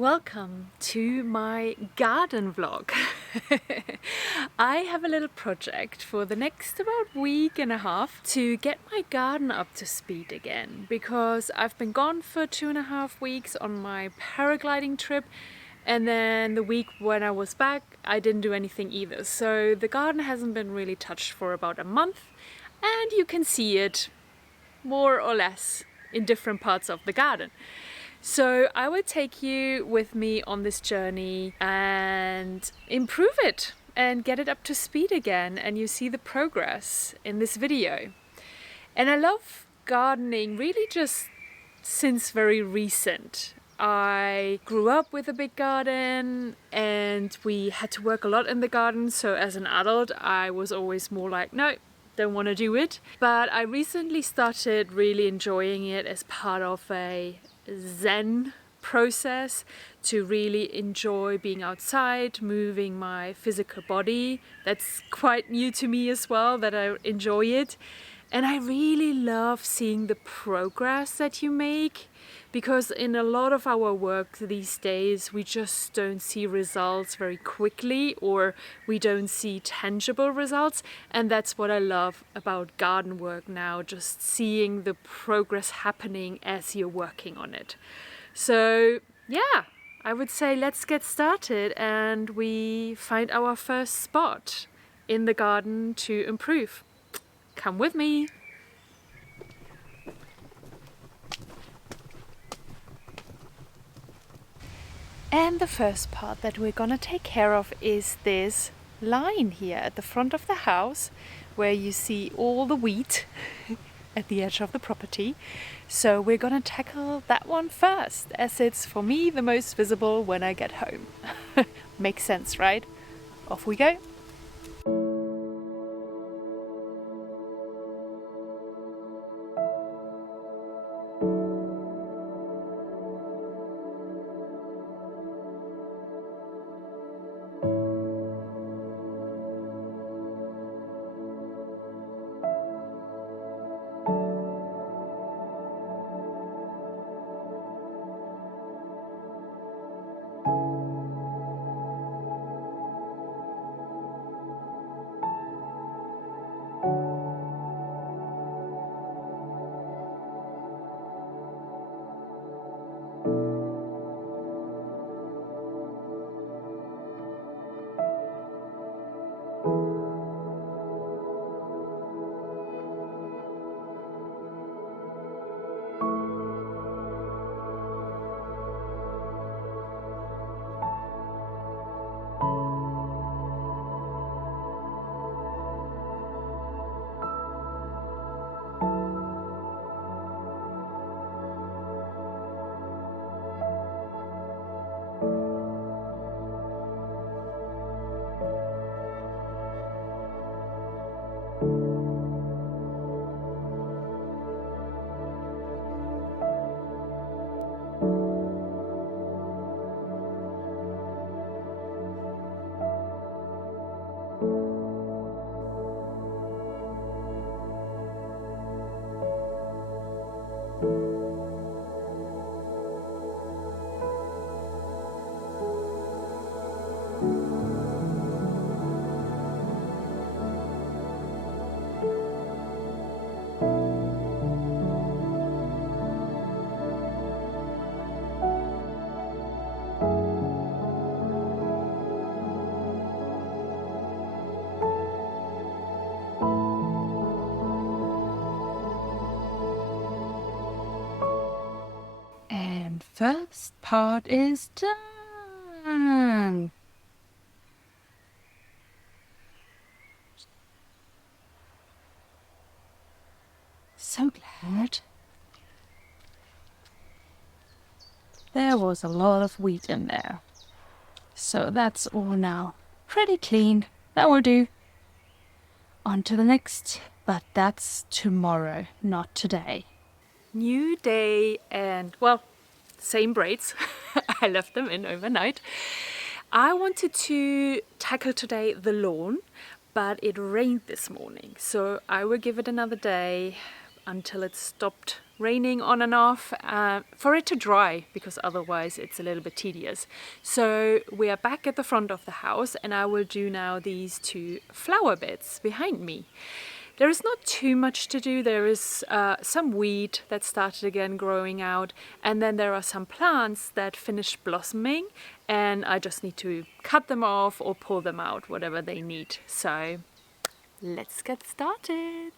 Welcome to my garden vlog. I have a little project for the next about week and a half to get my garden up to speed again, because I've been gone for 2.5 weeks on my paragliding trip, and then the week when I was back I didn't do anything either. So the garden hasn't been really touched for about a month, and you can see it more or less in different parts of the garden. So I will take you with me on this journey and improve it and get it up to speed again, and you see the progress in this video. And I love gardening really just since very recent. I grew up with a big garden and we had to work a lot in the garden, so as an adult I was always more like, no, don't want to do it. But I recently started really enjoying it as part of a Zen process, to really enjoy being outside, moving my physical body. That's quite new to me as well, that I enjoy it. And I really love seeing the progress that you make, because in a lot of our work these days we just don't see results very quickly, or we don't see tangible results. And that's what I love about garden work now, just seeing the progress happening as you're working on it. So yeah, I would say let's get started and we find our first spot in the garden to improve. Come with me. And the first part that we're gonna take care of is this line here at the front of the house, where you see all the wheat at the edge of the property. So we're gonna tackle that one first, as it's for me the most visible when I get home. Makes sense, right? Off we go. First part is done. So glad. There was a lot of wheat in there. So that's all now pretty clean. That will do. On to the next, but that's tomorrow, not today. New day and, well, same braids. I left them in overnight. I wanted to tackle today the lawn, but it rained this morning, so I will give it another day until it stopped raining on and off for it to dry, because otherwise it's a little bit tedious. So we are back at the front of the house, and I will do now these 2 flower beds behind me. There is not too much to do. There is some weed that started again growing out, and then there are some plants that finished blossoming, and I just need to cut them off or pull them out, whatever they need. So let's get started.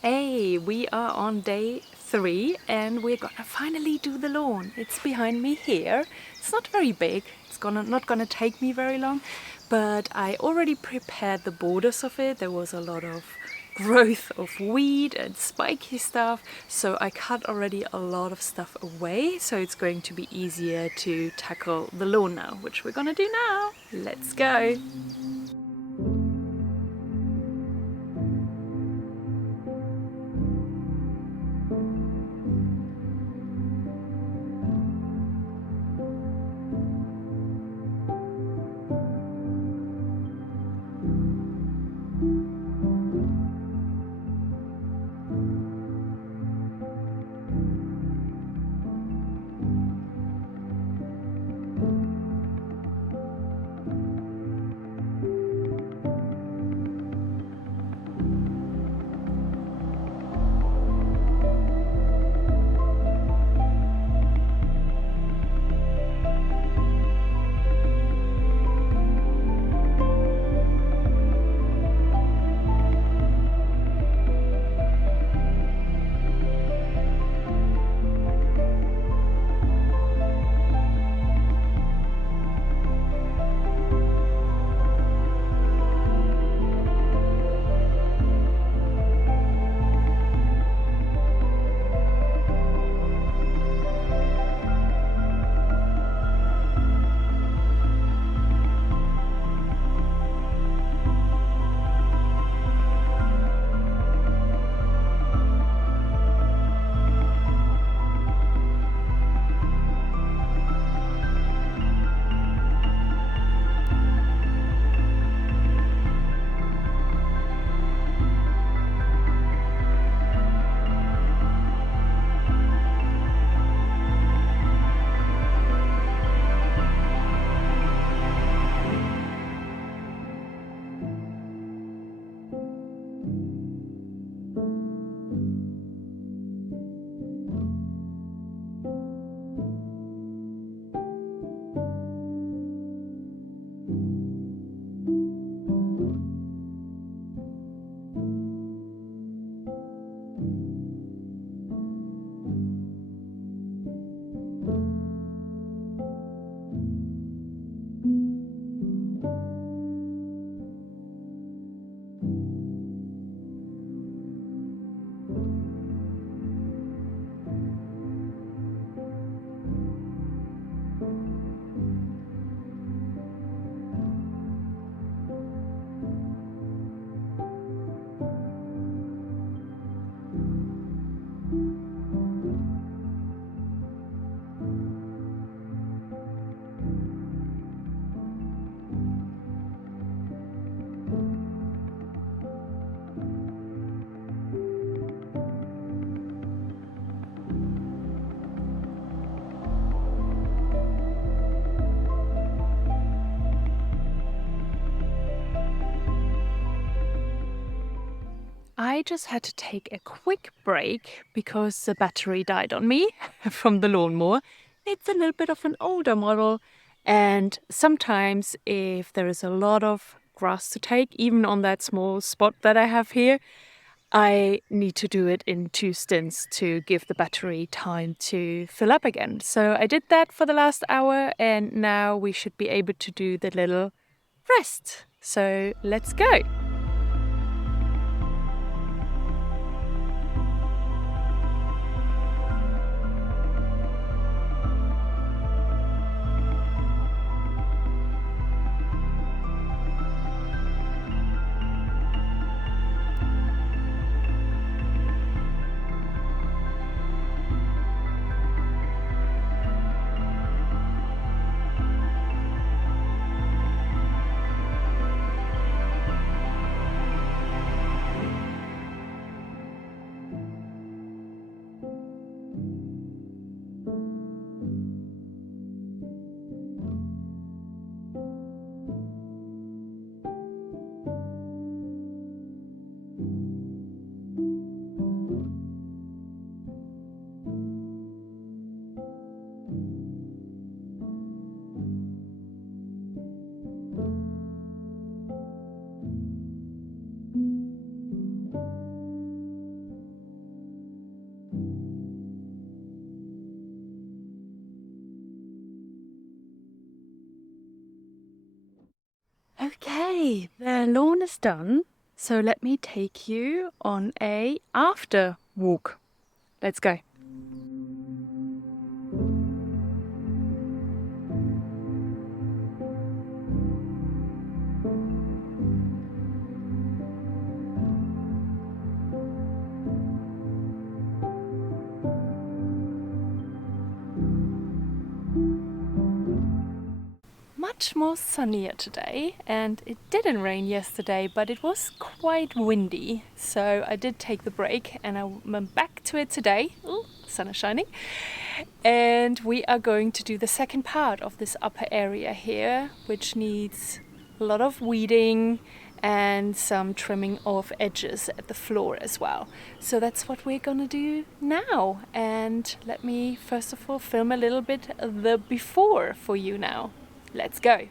Hey, we are on day 3 and we're gonna finally do the lawn. It's behind me here. It's not very big. It's not gonna take me very long, but I already prepared the borders of it. There was a lot of growth of weed and spiky stuff, so I cut already a lot of stuff away, so it's going to be easier to tackle the lawn now, which we're gonna do now. Let's go! I just had to take a quick break because the battery died on me from the lawnmower. It's a little bit of an older model, and sometimes if there is a lot of grass to take, even on that small spot that I have here, I need to do it in 2 stints to give the battery time to fill up again. So I did that for the last hour, and now we should be able to do the little rest. So let's go. Okay, the lawn is done. So let me take you on a after walk. Let's go. Much more sunnier today, and it didn't rain yesterday, but it was quite windy. So I did take the break and I went back to it today. Ooh, sun is shining. And we are going to do the second part of this upper area here, which needs a lot of weeding and some trimming of edges at the floor as well. So that's what we're gonna do now. And let me first of all film a little bit of the before for you now. Let's go.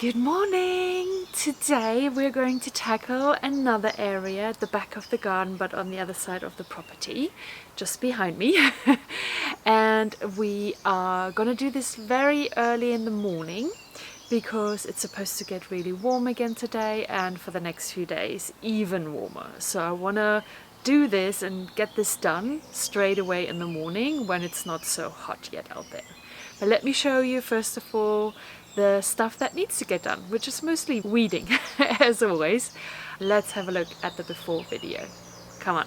Good morning! Today we're going to tackle another area at the back of the garden, but on the other side of the property, just behind me. And we are gonna do this very early in the morning because it's supposed to get really warm again today, and for the next few days even warmer. So I wanna do this and get this done straight away in the morning when it's not so hot yet out there. But let me show you first of all the stuff that needs to get done, which is mostly weeding as always. Let's have a look at the before video. Come on.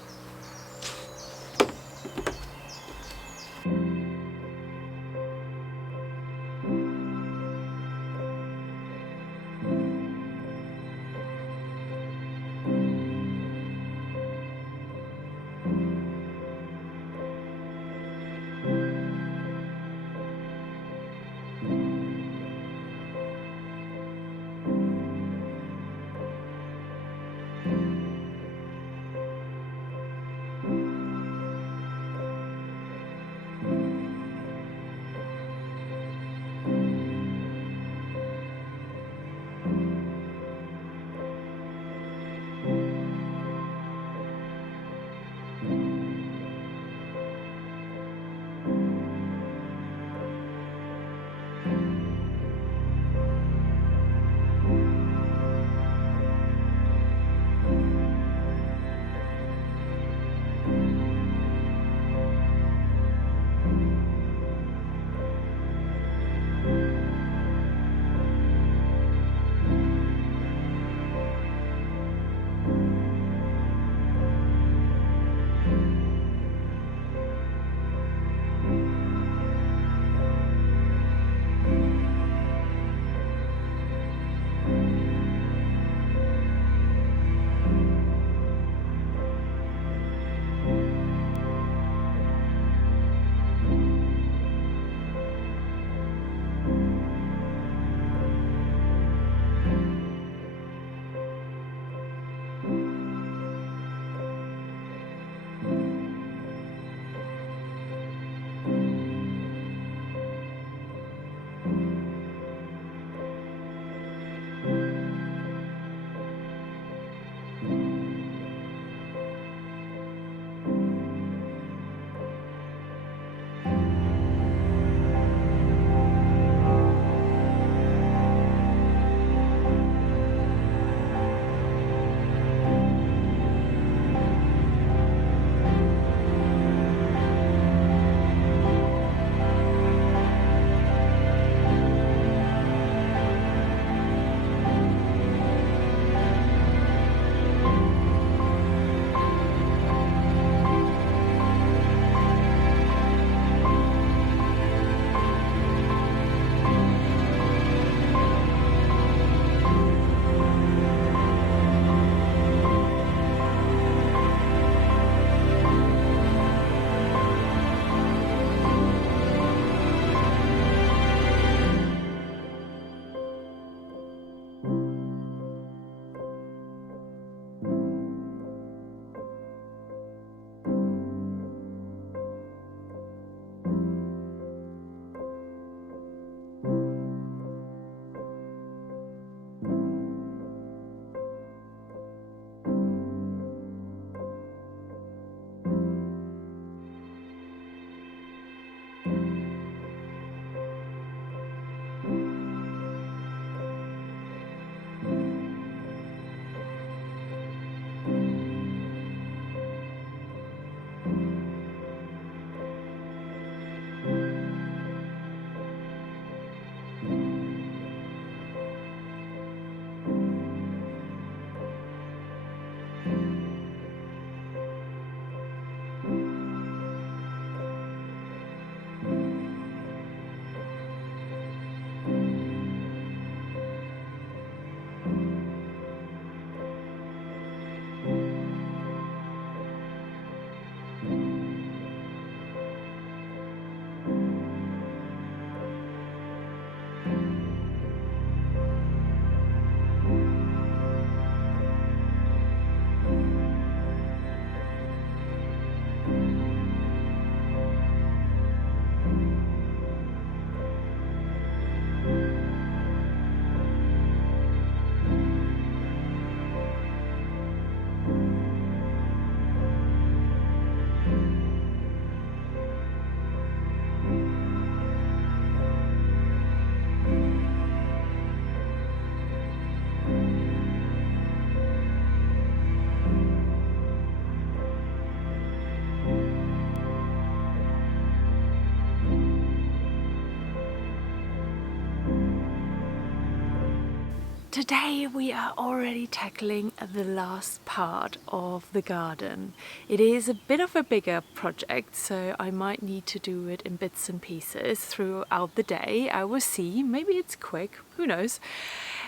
Today we are already tackling the last part of the garden. It is a bit of a bigger project, so I might need to do it in bits and pieces throughout the day. I will see, maybe it's quick, who knows.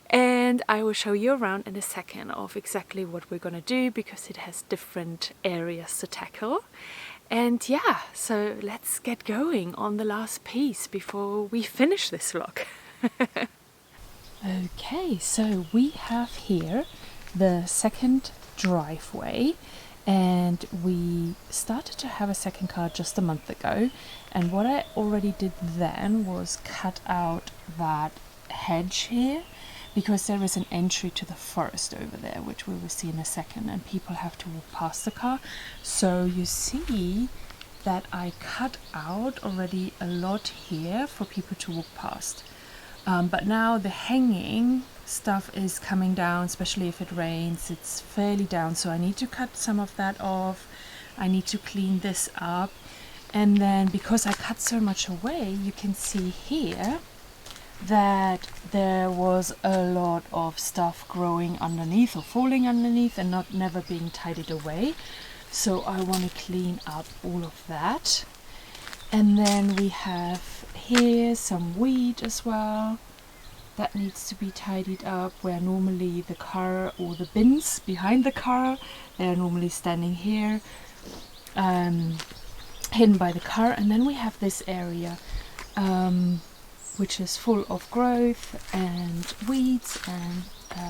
And I will show you around in a second of exactly what we're gonna do, because it has different areas to tackle. And yeah, so let's get going on the last piece before we finish this vlog. Okay, so we have here the second driveway, and we started to have a second car just a month ago, and what I already did then was cut out that hedge here, because there is an entry to the forest over there, which we will see in a second, and people have to walk past the car. So you see that I cut out already a lot here for people to walk past. But now the hanging stuff is coming down, especially if it rains. It's fairly down, so I need to cut some of that off. I need to clean this up. And then because I cut so much away, you can see here that there was a lot of stuff growing underneath or falling underneath and never being tidied away. So I want to clean up all of that. And then we have here some weed as well that needs to be tidied up, where normally the car or the bins behind the car, they're normally standing here, hidden by the car. And then we have this area which is full of growth and weeds and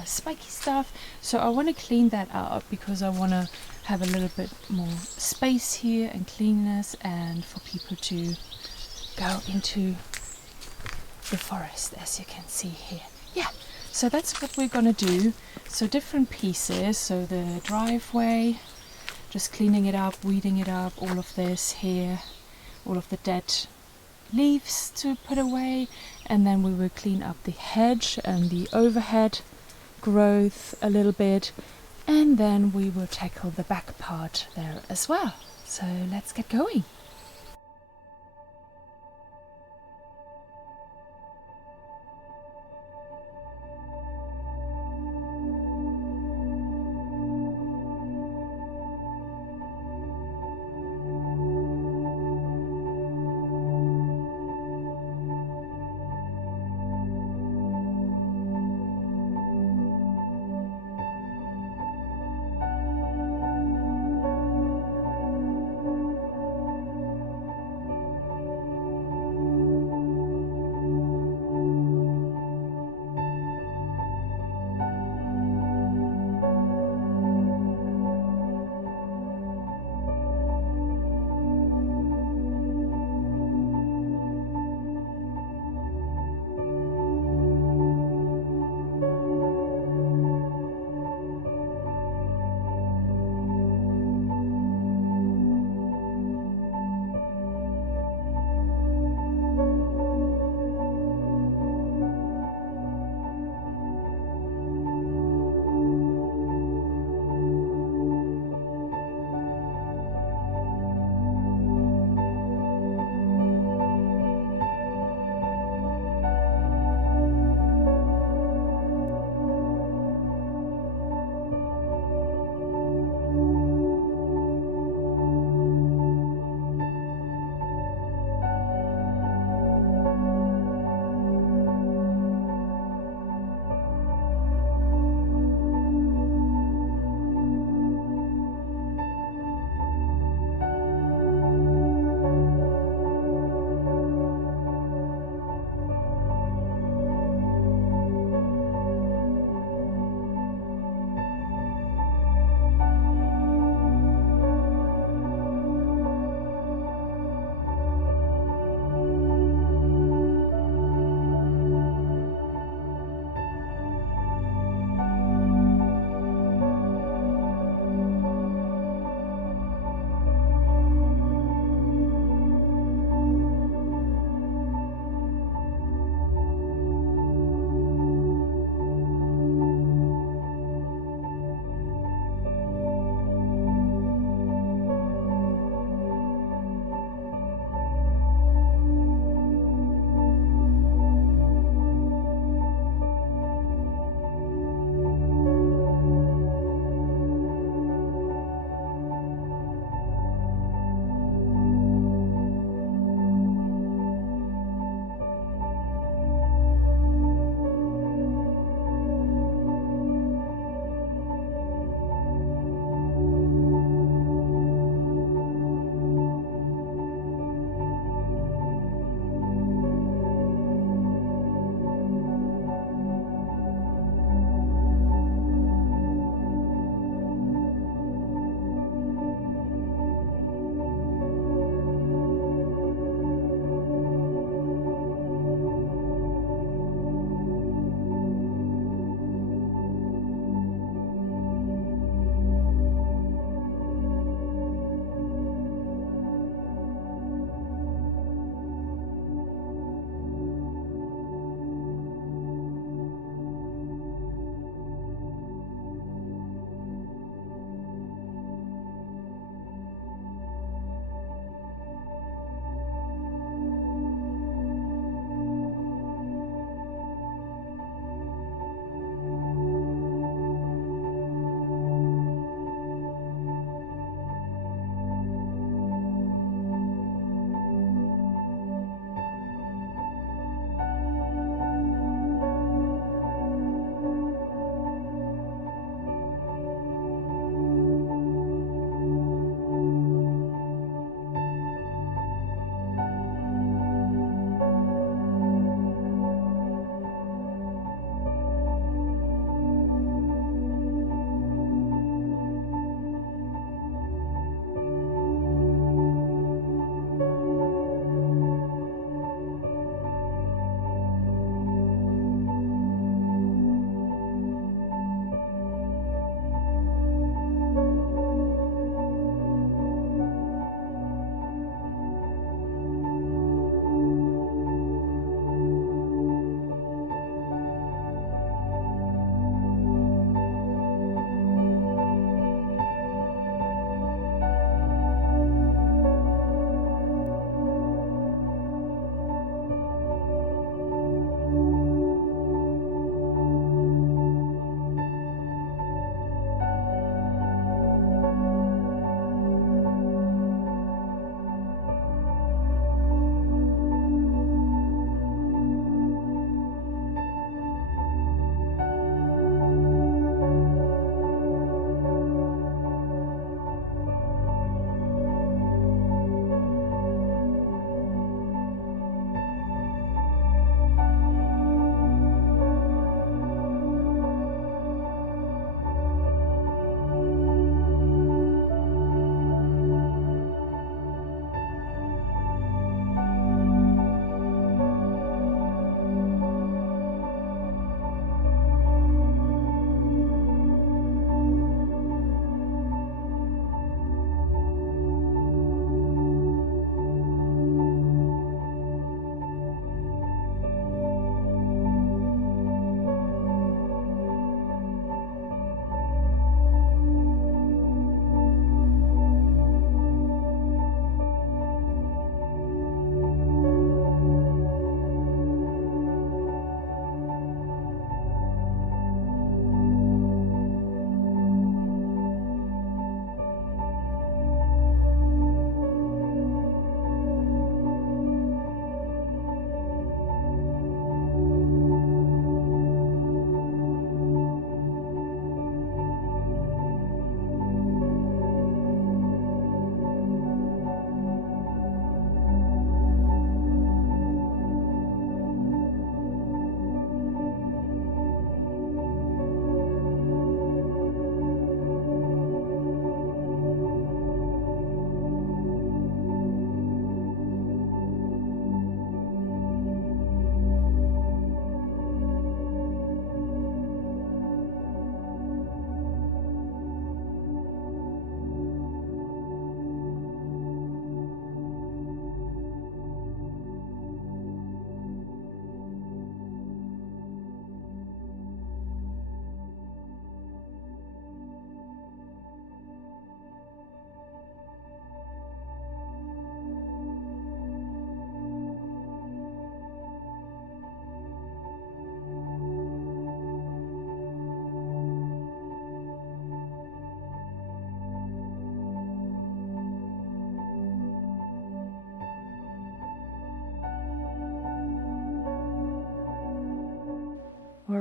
spiky stuff. So I want to clean that up because I want to have a little bit more space here and cleanness, and for people to go into the forest, as you can see here. Yeah, so that's what we're gonna do. So different pieces. So the driveway, just cleaning it up, weeding it up, all of this here, all of the dead leaves to put away, and then we will clean up the hedge and the overhead growth a little bit, and then we will tackle the back part there as well. So let's get going.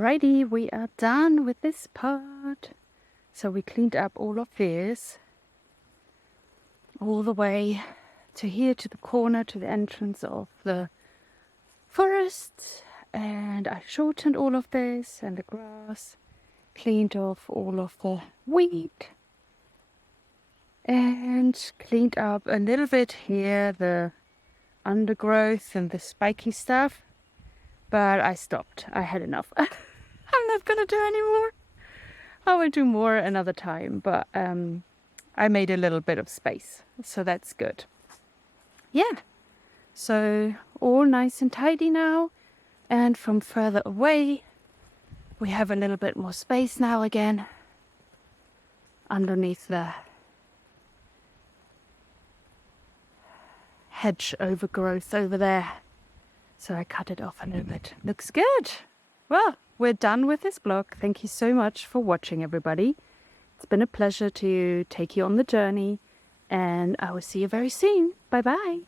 Alrighty, we are done with this part. So we cleaned up all of this, all the way to here, to the corner, to the entrance of the forest. And I shortened all of this and the grass, cleaned off all of the weed, and cleaned up a little bit here, the undergrowth and the spiky stuff. But I stopped. I had enough. I'm not gonna do any more. I will do more another time, but I made a little bit of space, so that's good. Yeah, so all nice and tidy now, and from further away we have a little bit more space now again underneath the hedge overgrowth over there. So I cut it off a little bit. Looks good. Well, we're done with this vlog. Thank you so much for watching, everybody. It's been a pleasure to take you on the journey, and I will see you very soon. Bye bye.